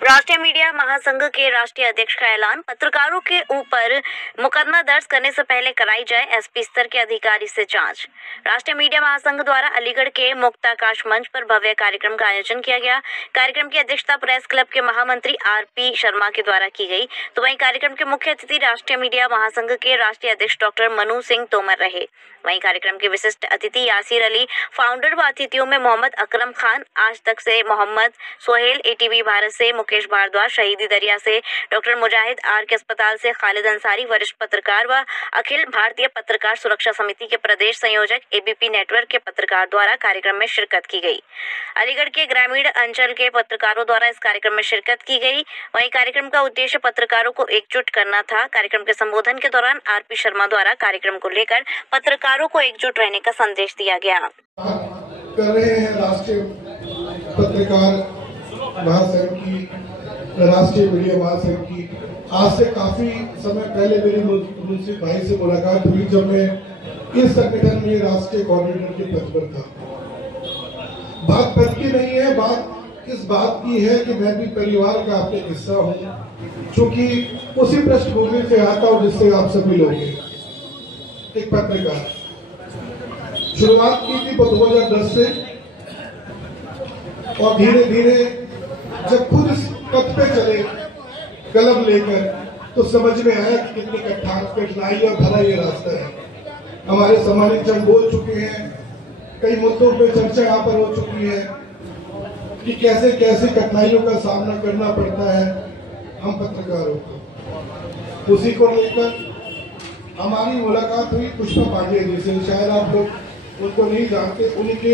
राष्ट्रीय मीडिया महासंघ के राष्ट्रीय अध्यक्ष का ऐलान। पत्रकारों के ऊपर मुकदमा दर्ज करने से पहले कराई जाए एसपी स्तर के अधिकारी से जांच। राष्ट्रीय मीडिया महासंघ द्वारा अलीगढ़ के मुक्ताकाश मंच पर भव्य कार्यक्रम का आयोजन किया गया। कार्यक्रम की अध्यक्षता प्रेस क्लब के महामंत्री आरपी शर्मा के द्वारा की गई, तो वहीं कार्यक्रम के मुख्य अतिथि राष्ट्रीय मीडिया महासंघ के राष्ट्रीय अध्यक्ष डॉक्टर मनु सिंह तोमर रहे। वहीं कार्यक्रम के विशिष्ट अतिथि यासिर अली, फाउंडर व अतिथियों में मोहम्मद अकरम खान, आज तक से मोहम्मद सोहेल, एटीवी भारत से मुकेश भारद्वाज, शहीदी दरिया से डॉक्टर मुजाहिद, आर के अस्पताल से खालिद अंसारी, वरिष्ठ पत्रकार व अखिल भारतीय पत्रकार सुरक्षा समिति के प्रदेश संयोजक, एबीपी नेटवर्क के पत्रकार द्वारा कार्यक्रम में शिरकत की गई। अलीगढ़ के ग्रामीण अंचल के पत्रकारों द्वारा इस कार्यक्रम में शिरकत की गई। वहीं कार्यक्रम का उद्देश्य पत्रकारों को एकजुट करना था। कार्यक्रम के संबोधन के दौरान आरपी शर्मा द्वारा कार्यक्रम को लेकर पत्रकारों को एकजुट रहने का संदेश दिया गया। कर रहे हैं राष्ट्रीय पत्रकार महासंघ की, राष्ट्रीय मीडिया महासंघ की। आज से काफी समय पहले मेरी मुंशी भाई से मुलाकात हुई जब मैं इस संगठन में राष्ट्रीय कोऑर्डिनेटर के पद पर था। बात पद की नहीं है, बात इस बात की है कि मैं भी परिवार का आपके हिस्सा हूँ, क्योंकि उसी पृष्ठभूमि से आता हूँ जिससे आप सभी लोग एक पत्रकार। शुरुआत की थी 2010 से और धीरे धीरे जब खुद इस पथ पे चले कलम लेकर तो समझ में आया कि कितनी कठिनाई और भरा ये रास्ता है। हमारे सम्मानित जन बोल चुके हैं, कई मुद्दों पे चर्चा यहाँ पर हो चुकी है कि कैसे कैसे कठिनाइयों का सामना करना पड़ता है हम पत्रकारों को। उसी को लेकर हमारी मुलाकात हुई पुष्पा पांडे जी से। शायद आप लोग उनको नहीं जानते, उनके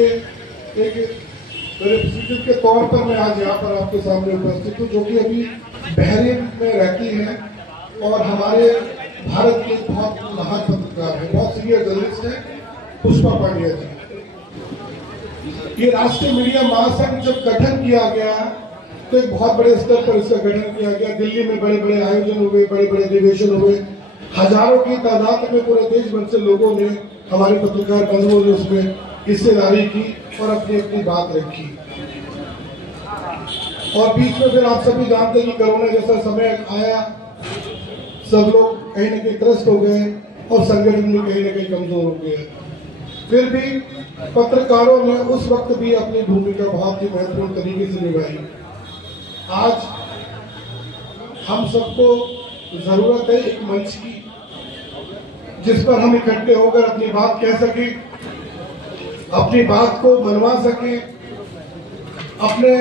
एक रिप्रेजेंटेटिव के तौर पर मैं आज यहाँ पर आपके सामने उपस्थित हूँ, जो कि अभी बहरीन में रहती हैं और हमारे भारत के बहुत महान पत्रकार हैं, बहुत सीनियर जर्नलिस्ट हैं, पुष्पा पांडे जी। ये राष्ट्रीय मीडिया महासंघ जब गठन किया गया तो एक बहुत बड़े स्तर पर इसका गठन किया गया। दिल्ली में बड़े बड़े आयोजन हुए, बड़े बड़े अधिवेशन हुए, हजारों की तादाद में पूरे देश भर से लोगों ने, हमारे पत्रकार बंधुओं ने उसमें हिस्सेदारी की और अपनी अपनी बात रखी। और बीच में फिर आप सभी जानते हैं कि कोरोना जैसा समय आया, सब लोग कहीं न कहीं त्रस्त हो गए और संगठन भी कहीं न कहीं कमजोर हो गए। फिर भी पत्रकारों ने उस वक्त भी अपनी भूमिका बहुत ही महत्वपूर्ण तरीके से निभाई। आज हम सबको जरूरत है एक मंच की जिस पर हम इकट्ठे होकर अपनी बात कह सकें, अपनी बात को मनवा सकें, अपने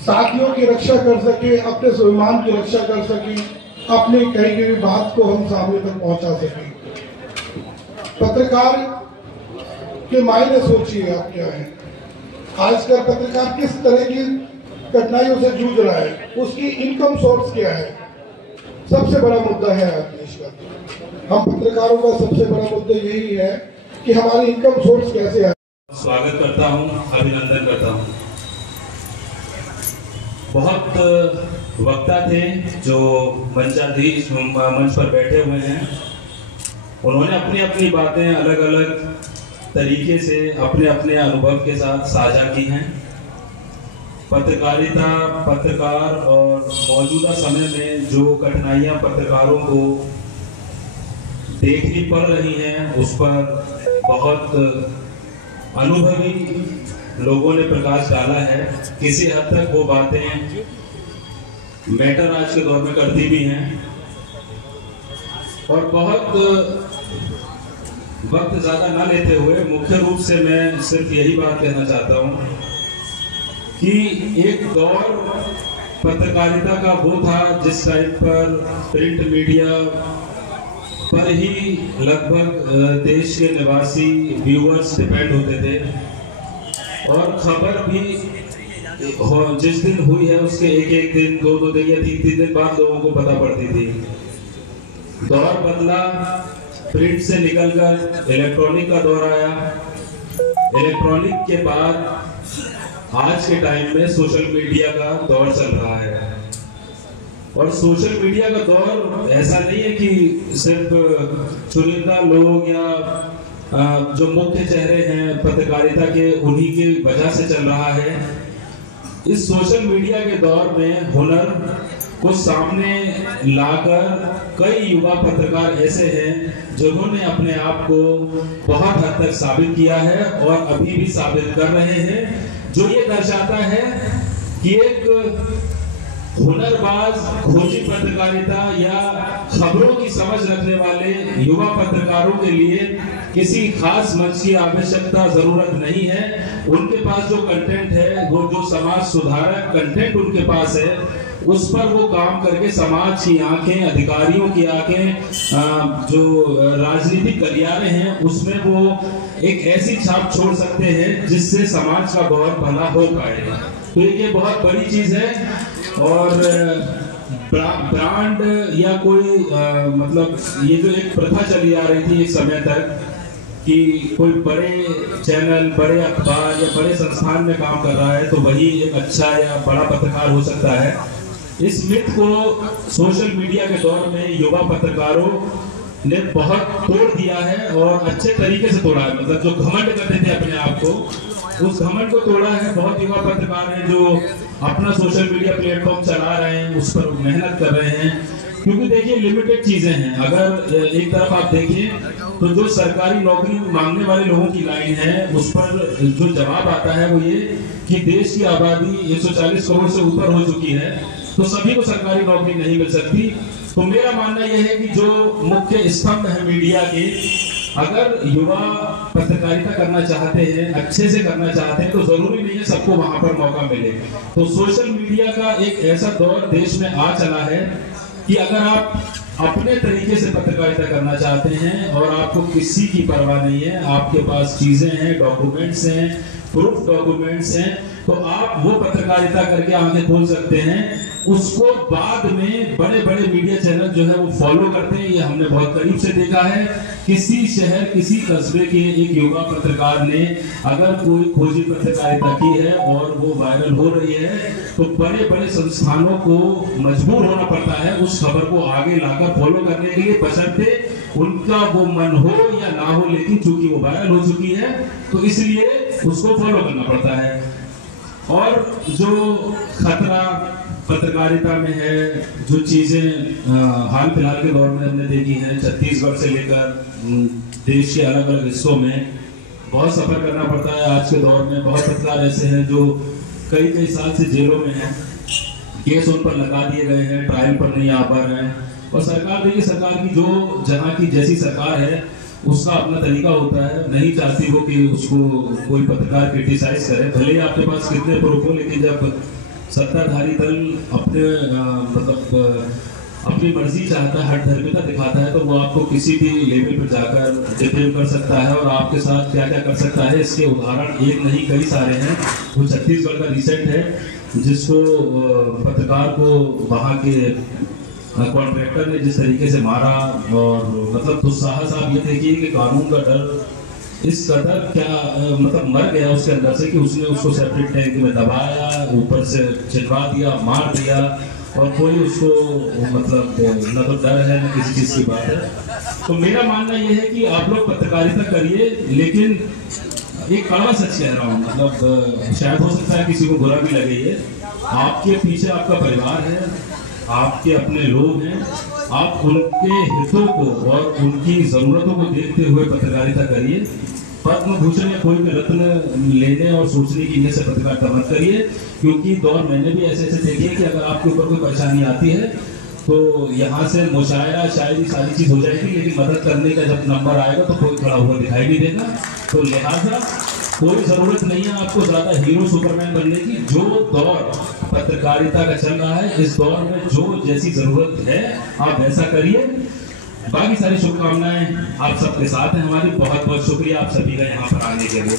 साथियों की रक्षा कर सकें, अपने स्वाभिमान की रक्षा कर सकें, अपनी कही गई बात को हम सामने तक पहुंचा सकें। पत्रकार के मायने सोचिए आप क्या है। आजकल पत्रकार किस तरह की कठिनाइयों से जूझ रहा है, उसकी इनकम सोर्स क्या है, सबसे बड़ा मुद्दा है आज देश का। हम पत्रकारों का सबसे बड़ा मुद्दा यही है कि हमारी इनकम सोर्स कैसे है। स्वागत करता हूं, अभिनंदन करता हूं। बहुत वक्ता थे जो मंचाधीश मंच पर बैठे हुए हैं, उन्होंने अपनी अपनी बातें अलग अलग तरीके से अपने अपने अनुभव के साथ साझा की हैं। पत्रकारिता, पत्रकार और मौजूदा समय में जो कठिनाइयां पत्रकारों को देखनी पड़ रही हैं, उस पर बहुत अनुभवी लोगों ने प्रकाश डाला है। किसी हद तक वो बातें मैटर आज के दौर में करती भी हैं। और बहुत वक्त ज्यादा ना लेते हुए मुख्य रूप से मैं सिर्फ यही बात कहना चाहता हूँ कि एक दौर पत्रकारिता का वो था जिस टाइम पर प्रिंट मीडिया पर ही लगभग देश के निवासी व्यूअर्स डिपेंड होते थे और खबर भी जिस दिन हुई है उसके एक दिन, दो दिन या तीन दिन बाद लोगों को पता पड़ती थी। दौर बदला, प्रिंट से निकलकर इलेक्ट्रॉनिक का दौर आया। इलेक्ट्रॉनिक के बाद आज के टाइम में सोशल मीडिया का दौर चल रहा है। और सोशल मीडिया का दौर ऐसा नहीं है कि सिर्फ चुनिंदा लोग या जो मुख्य चेहरे हैं पत्रकारिता के, उन्हीं की वजह से चल रहा है। इस सोशल मीडिया के दौर में हुनर को सामने लाकर कई युवा पत्रकार ऐसे हैं जिन्होंने अपने आप को बहुत हद तक साबित किया है और अभी भी साबित कर रहे हैं, जो ये दर्शाता है कि एक हुनरबाज खोजी पत्रकारिता या खबरों की समझ रखने वाले युवा पत्रकारों के लिए किसी खास मंच की आवश्यकता जरूरत नहीं है। उनके पास जो कंटेंट है, वो जो समाज सुधारक कंटेंट उनके पास है, उस पर वो काम करके समाज की आंखें, अधिकारियों की आंखें, जो राजनीतिक गलियारे हैं उसमें वो एक ऐसी छाप छोड़ सकते हैं जिससे समाज का बहुत भला हो पाएगा। तो ये बहुत बड़ी चीज है। और ब्रांड या कोई मतलब ये जो एक प्रथा चली आ रही थी एक समय तक कि कोई बड़े चैनल, बड़े अखबार या बड़े संस्थान में काम कर रहा है तो वही एक अच्छा या बड़ा पत्रकार हो सकता है, इस मिथ को सोशल मीडिया के दौर में युवा पत्रकारों ने बहुत तोड़ दिया है और अच्छे तरीके से तोड़ा है। मतलब जो घमंड करते थे अपने आप को, उस घमंड को तोड़ा है। बहुत युवा पत्रकार हैं जो अपना सोशल मीडिया प्लेटफॉर्म चला रहे हैं, उस पर मेहनत कर रहे हैं, क्योंकि देखिए लिमिटेड चीजें हैं। अगर एक तरफ आप देखें तो जो सरकारी नौकरी मांगने वाले लोगों की लाइन है, उस पर जो जवाब आता है वो ये कि देश की आबादी 140 करोड़ से ऊपर हो चुकी है, तो सभी को सरकारी नौकरी नहीं मिल सकती। तो मेरा मानना यह है कि जो मुख्य स्तंभ है मीडिया के, अगर युवा पत्रकारिता करना चाहते हैं, अच्छे से करना चाहते हैं, तो जरूरी नहीं है सबको वहां पर मौका मिले। तो सोशल मीडिया का एक ऐसा दौर देश में आ चला है कि अगर आप अपने तरीके से पत्रकारिता करना चाहते हैं और आपको किसी की परवाह नहीं है, आपके पास चीजें हैं, डॉक्यूमेंट्स हैं, प्रूफ डॉक्यूमेंट्स हैं, तो आप वो पत्रकारिता करके आगे खोल सकते हैं। उसको बाद में बड़े बड़े मीडिया चैनल जो है वो फॉलो करते हैं। ये हमने बहुत करीब से देखा है। किसी शहर, किसी कस्बे के एक युवा पत्रकार ने अगर कोई खोजी पत्रकारिता की है और वो वायरल हो रही है, तो बड़े बड़े संस्थानों को मजबूर होना पड़ता है उस खबर को आगे लाकर फॉलो करने के लिए, बशर्ते उनका वो मन हो या ना हो, लेकिन चूंकि वो वायरल हो चुकी है तो इसलिए उसको फॉलो करना पड़ता है। और जो खतरा पत्रकारिता में है, जो चीजें हाल फिलहाल के दौर में हमने देखी हैं, छत्तीसगढ़ से लेकर देश के अलग अलग हिस्सों में बहुत सफर करना पड़ता है। आज के दौर में बहुत पत्रकार ऐसे हैं जो कई कई साल से जेलों में हैं, केस उन पर लगा दिए गए हैं, ट्रायल पर नहीं आ पा रहे हैं। और सरकार, देखिए सरकार की जो जहाँ की जैसी सरकार है उसका अपना तरीका होता है, नहीं चाहती वो कि उसको कोई पत्रकार क्रिटिसाइज करे, भले ही आपके पास कितने प्रूफ हो, लेकिन जब सत्ताधारी दल अपने मतलब अपनी मर्जी चाहता है, हठधर्मिता दिखाता है, तो वो आपको किसी भी लेवल पर जाकर डिफेम कर सकता है और आपके साथ क्या क्या कर सकता है। इसके उदाहरण एक नहीं कई सारे हैं। वो छत्तीसगढ़ का रिसेंट है जिसको पत्रकार को वहाँ के कॉन्ट्रैक्टर ने जिस तरीके से मारा, और मतलब दुस्साहस आप ये देखिए कि कानून का डर इस कदर क्या मतलब मर गया उसके अंदर से कि उसने उसको सेपरेट टैंक में दबाया, ऊपर से चिलवा दिया, मार दिया, और कोई उसको मतलब न तो डर है न किसी चीज की बात है। तो मेरा मानना यह है कि आप लोग पत्रकारिता करिए, लेकिन एक कड़वा सच कह रहा हूँ, मतलब शायद हो सकता है किसी को बुरा भी लगे, ये आपके पीछे आपका परिवार है, आपके अपने लोग हैं, आप उनके हितों को और उनकी जरूरतों को देखते हुए पत्रकारिता करिए। पद्म भूषण या कोई भी रत्न लेने और सोचने की वजह से पत्रकारिता मत करिए, क्योंकि दौर मैंने भी ऐसे ऐसे देखे कि अगर आपके ऊपर कोई परेशानी आती है तो यहाँ से मुशायरा शायरी सारी चीज हो जाएगी, लेकिन मदद करने का जब नंबर आएगा तो कोई खड़ा हुआ दिखाई नहीं देगा। तो लिहाजा कोई जरूरत नहीं है आपको ज्यादा हीरो सुपरमैन बनने की। जो दौर पत्रकारिता का चल रहा है, इस दौर में जो जैसी जरूरत है आप वैसा करिए। बाकी सारी शुभकामनाएं आप सबके साथ हैं हमारी। बहुत बहुत शुक्रिया आप सभी का यहाँ पर आने के लिए।